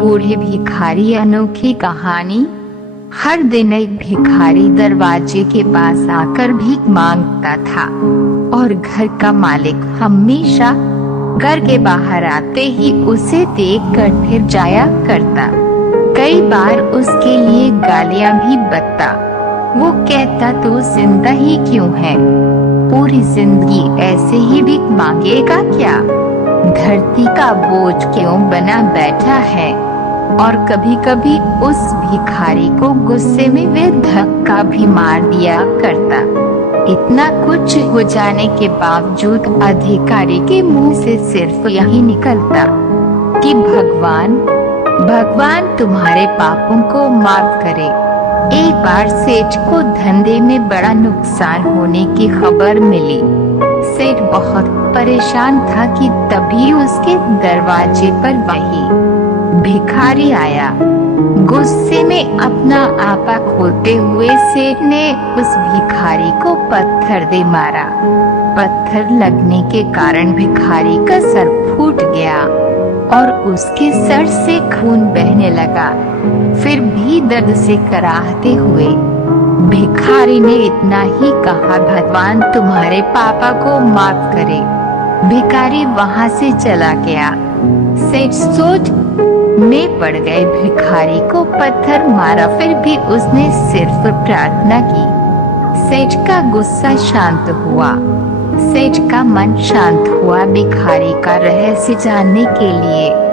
बूढ़े भिखारी अनोखी कहानी। हर दिन एक भिखारी दरवाजे के पास आकर भीख मांगता था और घर का मालिक हमेशा घर के बाहर आते ही उसे देखकर फिर जाया करता। कई बार उसके लिए गालियां भी बकता। वो कहता तू जिंदा ही क्यों है, पूरी जिंदगी ऐसे ही भीख मांगेगा क्या, धरती का बोझ क्यों बना बैठा है। और कभी कभी उस भिखारी को गुस्से में वे धक्का भी मार दिया करता। इतना कुछ हो जाने के बावजूद अधिकारी के मुंह से सिर्फ यही निकलता कि भगवान तुम्हारे पापों को माफ करे। एक बार सेठ को धंधे में बड़ा नुकसान होने की खबर मिली। सेठ बहुत परेशान था कि तभी उसके दरवाजे पर वही भिखारी आया। गुस्से में अपना आपा खोलते हुए सेठ ने उस भिखारी को पत्थर दे मारा। पत्थर लगने के कारण भिखारी का सर फूट गया और उसके सर से खून बहने लगा। फिर भी दर्द से कराहते हुए भिखारी ने इतना ही कहा, भगवान तुम्हारे पापा को माफ करे। भिखारी वहां से चला गया। सेठ सोच में पड़ गए। भिखारी को पत्थर मारा, फिर भी उसने सिर्फ प्रार्थना की। सेठ का गुस्सा शांत हुआ। सेठ का मन शांत हुआ। भिखारी का रहस्य जानने के लिए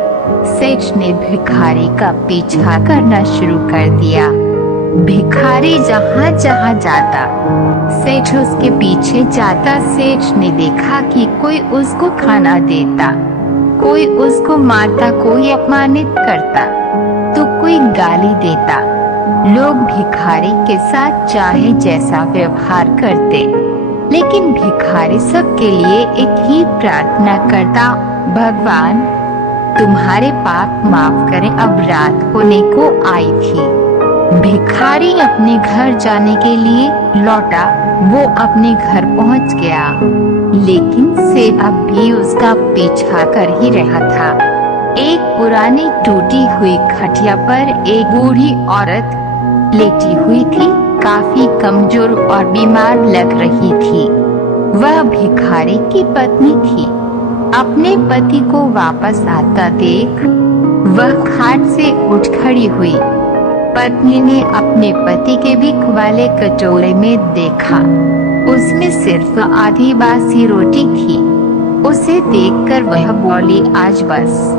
सेठ ने भिखारी का पीछा करना शुरू कर दिया। भिखारी जहाँ जहाँ जाता सेठ उसके पीछे जाता। सेठ ने देखा कि कोई उसको खाना देता, कोई उसको मारता, कोई अपमानित करता तो कोई गाली देता। लोग भिखारी के साथ चाहे जैसा व्यवहार करते, लेकिन भिखारी सबके लिए एक ही प्रार्थना करता, भगवान तुम्हारे पाप माफ करें। अब रात होने को आई थी। भिखारी अपने घर जाने के लिए लौटा। वो अपने घर पहुंच गया, लेकिन सेठ अब भी उसका पीछा कर ही रहा था। एक पुरानी टूटी हुई खटिया पर एक बूढ़ी औरत लेटी हुई थी, काफी कमजोर और बीमार लग रही थी। वह भिखारी की पत्नी थी। अपने पति को वापस आता देख वह खाट से उठ खड़ी हुई। पत्नी ने अपने पति के भीख वाले कटोरे में देखा, उसमें सिर्फ आधी बासी रोटी थी। उसे देखकर वह बोली, आज बस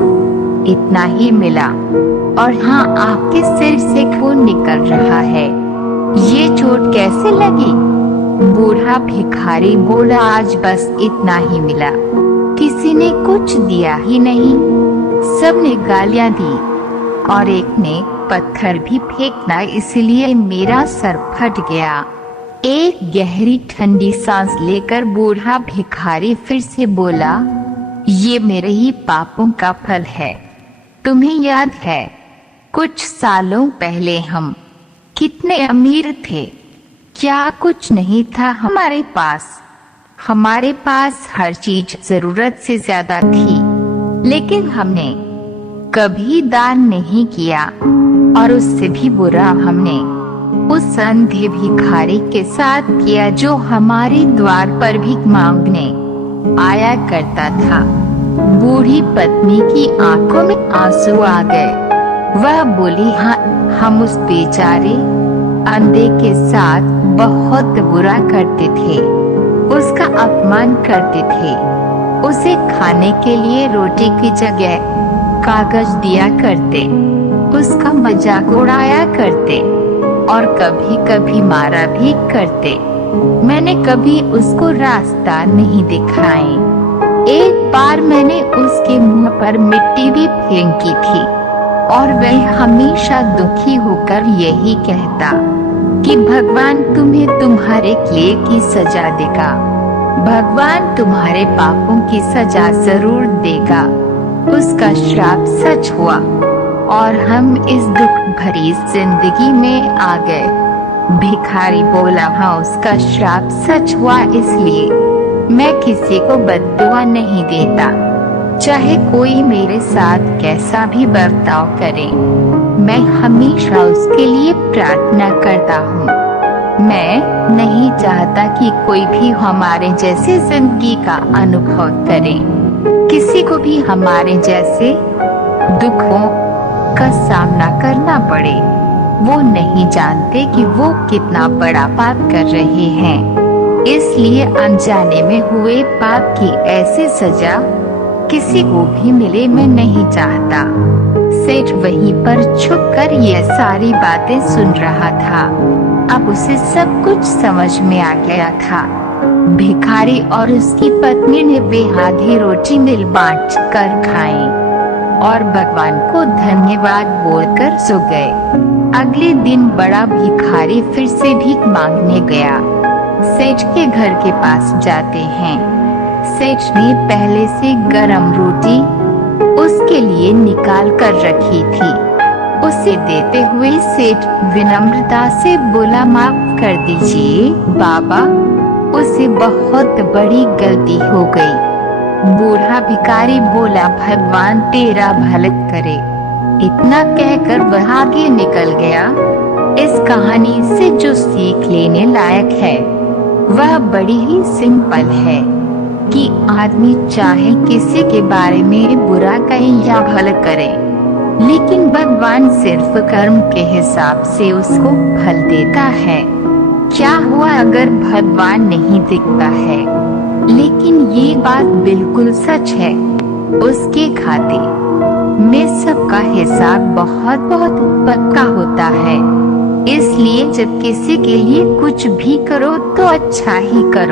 इतना ही मिला और हाँ, आपके सिर से खून निकल रहा है, ये चोट कैसे लगी। बूढ़ा भिखारी बोला, आज बस इतना ही मिला, किसी ने कुछ दिया ही नहीं, सबने गालियां दी और एक ने पत्थर भी फेंकना, इसलिए मेरा सर फट गया। एक गहरी ठंडी सांस लेकर बूढ़ा भिखारी फिर से बोला, ये मेरे ही पापों का फल है। तुम्हें याद है कुछ सालों पहले हम कितने अमीर थे, क्या कुछ नहीं था हमारे पास। हमारे पास हर चीज जरूरत से ज्यादा थी, लेकिन हमने कभी दान नहीं किया और उससे भी बुरा हमने उस अंधे भिखारी के साथ किया जो हमारे द्वार पर भीख मांगने आया करता था। बूढ़ी पत्नी की आंखों में आंसू आ गए। वह बोली, हाँ, हम उस बेचारे अंधे के साथ बहुत बुरा करते थे, उसका अपमान करते थे, उसे खाने के लिए रोटी की जगह कागज दिया करते, उसका मजाक उड़ाया करते और कभी कभी मारा भी करते। मैंने कभी उसको रास्ता नहीं दिखाई। एक बार मैंने उसके मुंह पर मिट्टी भी फेंकी थी और वह हमेशा दुखी होकर यही कहता कि भगवान तुम्हें तुम्हारे किए की सजा देगा, भगवान तुम्हारे पापों की सजा जरूर देगा। उसका श्राप सच हुआ और हम इस दुख भरी जिंदगी में आ गए। भिखारी बोला, हाँ, उसका श्राप सच हुआ, इसलिए मैं किसी को बद्दुआ नहीं देता। चाहे कोई मेरे साथ कैसा भी बर्ताव करे, मैं हमेशा उसके लिए प्रार्थना करता हूँ। मैं नहीं चाहता कि कोई भी हमारे जैसे जिंदगी का अनुभव करे, किसी को भी हमारे जैसे दुखों का सामना करना पड़े। वो नहीं जानते कि वो कितना बड़ा पाप कर रहे हैं, इसलिए अनजाने में हुए पाप की ऐसी सजा किसी को भी मिले मैं नहीं चाहता। सेठ वहीं पर छुपकर ये सारी बातें सुन रहा था। अब उसे सब कुछ समझ में आ गया था। भिखारी और उसकी पत्नी ने बेहाधी रोटी मिल बांट कर खाई और भगवान को धन्यवाद बोलकर सो गए। अगले दिन बड़ा भिखारी फिर से भीख मांगने गया। सेठ के घर के पास जाते हैं। सेठ ने पहले से गरम रोटी उसके लिए निकाल कर रखी थी। उसे देते हुए सेठ विनम्रता से बोला, माफ कर दीजिए बाबा, उसे बहुत बड़ी गलती हो गई। बूढ़ा भिखारी बोला, भगवान तेरा भला करे। इतना कहकर वह आगे निकल गया। इस कहानी से जो सीख लेने लायक है वह बड़ी ही सिंपल है कि आदमी चाहे किसी के बारे में बुरा कहे या भला करे, लेकिन भगवान सिर्फ कर्म के हिसाब से उसको फल देता है। क्या हुआ अगर भगवान नहीं दिखता है, लेकिन ये बात बिल्कुल सच है, उसके खाते में सबका हिसाब बहुत बहुत पक्का होता है। इसलिए जब किसी के लिए कुछ भी करो तो अच्छा ही करो।